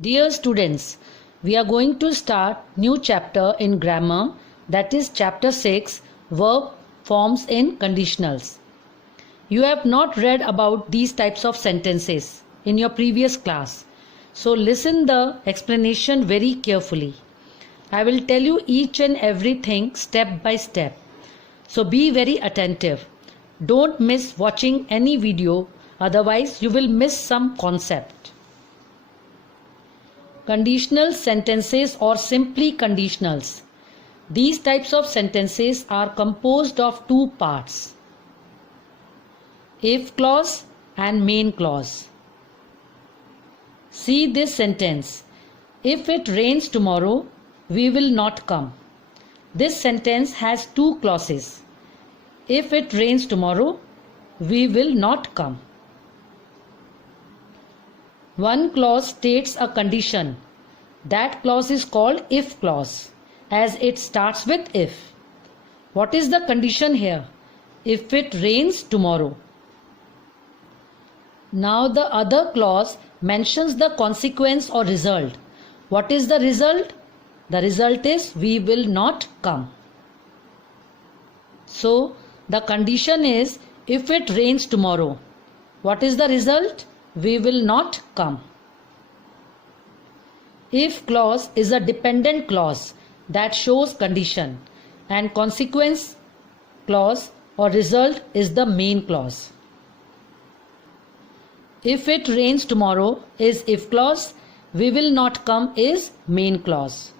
Dear students, we are going to start new chapter in grammar, that is chapter 6, verb forms in conditionals. You have not read about these types of sentences in your previous class. So listen the explanation very carefully. I will tell you each and everything step by step. So be very attentive. Don't miss watching any video, otherwise you will miss some concept. Conditional sentences or simply conditionals. These types of sentences are composed of two parts: if clause and main clause. See this sentence: if it rains tomorrow, we will not come. This sentence has two clauses. If it rains tomorrow, we will not come. One clause states a condition. That clause is called if clause, as it starts with if. What is the condition here? If it rains tomorrow. Now the other clause mentions the consequence or result. What is the result? The result is we will not come. So the condition is if it rains tomorrow. What is the result? We will not come. If clause is a dependent clause that shows condition, and consequence clause or result is the main clause. If it rains tomorrow is if clause, we will not come is main clause.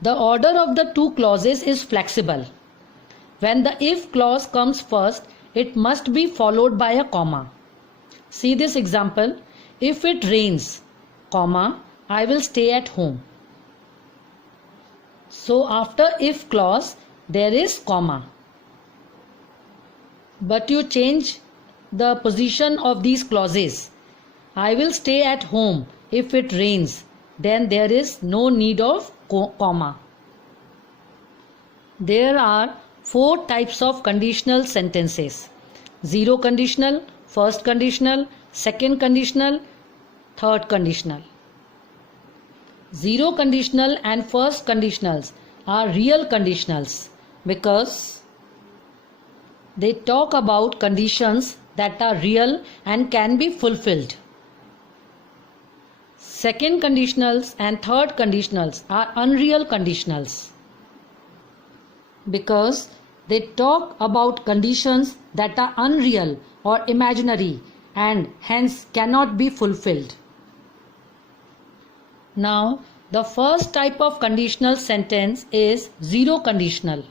The order of the two clauses is flexible. When the if clause comes first, it must be followed by a comma. See this example: if it rains, comma, I will stay at home. So after if clause, there is comma. But you change the position of these clauses. I will stay at home if it rains. Then there is no need of comma. There are four types of conditional sentences: zero conditional, first conditional, second conditional, third conditional. Zero conditional and first conditionals are real conditionals because they talk about conditions that are real and can be fulfilled. Second conditionals and third conditionals are unreal conditionals because they talk about conditions that are unreal or imaginary and hence cannot be fulfilled. Now, the first type of conditional sentence is zero conditional.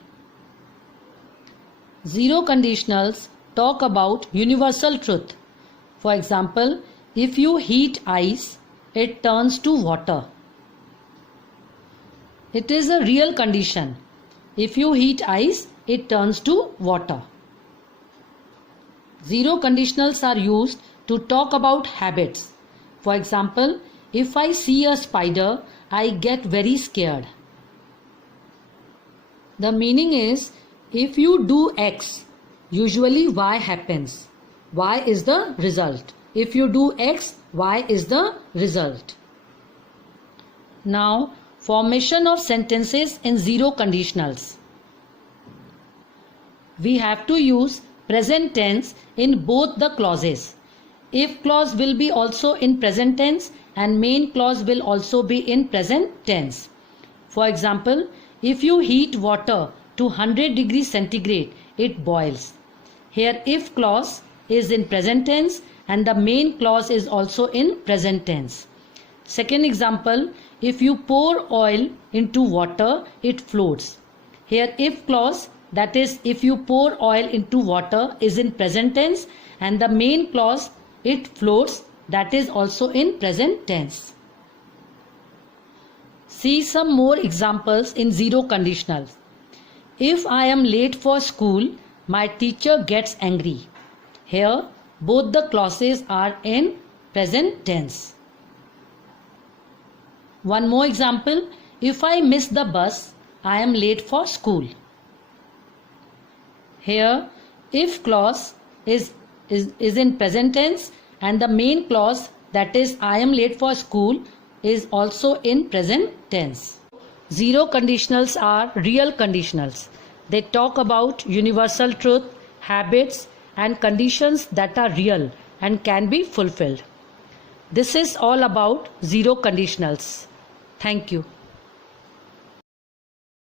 Zero conditionals talk about universal truth. For example, if you heat ice, it turns to water. It is a real condition. If you heat ice, it turns to water. Zero conditionals are used to talk about habits. For example, if I see a spider, I get very scared. The meaning is, if you do X, usually Y happens. Y is the result. If you do X, Y is the result. Now, formation of sentences in zero conditionals. We have to use present tense in both the clauses. If clause will be also in present tense and main clause will also be in present tense. For example, if you heat water to 100 degrees centigrade, it boils. Here if clause is in present tense and the main clause is also in present tense. Second example, if you pour oil into water, it floats. Here if clause, that is if you pour oil into water, is in present tense and the main clause it floats, that is also in present tense. See some more examples in zero conditionals. If I am late for school, my teacher gets angry. Here both the clauses are in present tense. One more example, if I miss the bus, I am late for school. Here if clause is in present tense and the main clause that is I am late for school, is also in present tense. Zero conditionals are real conditionals. They talk about universal truth, habits, and conditions that are real and can be fulfilled. This is all about zero conditionals. Thank you.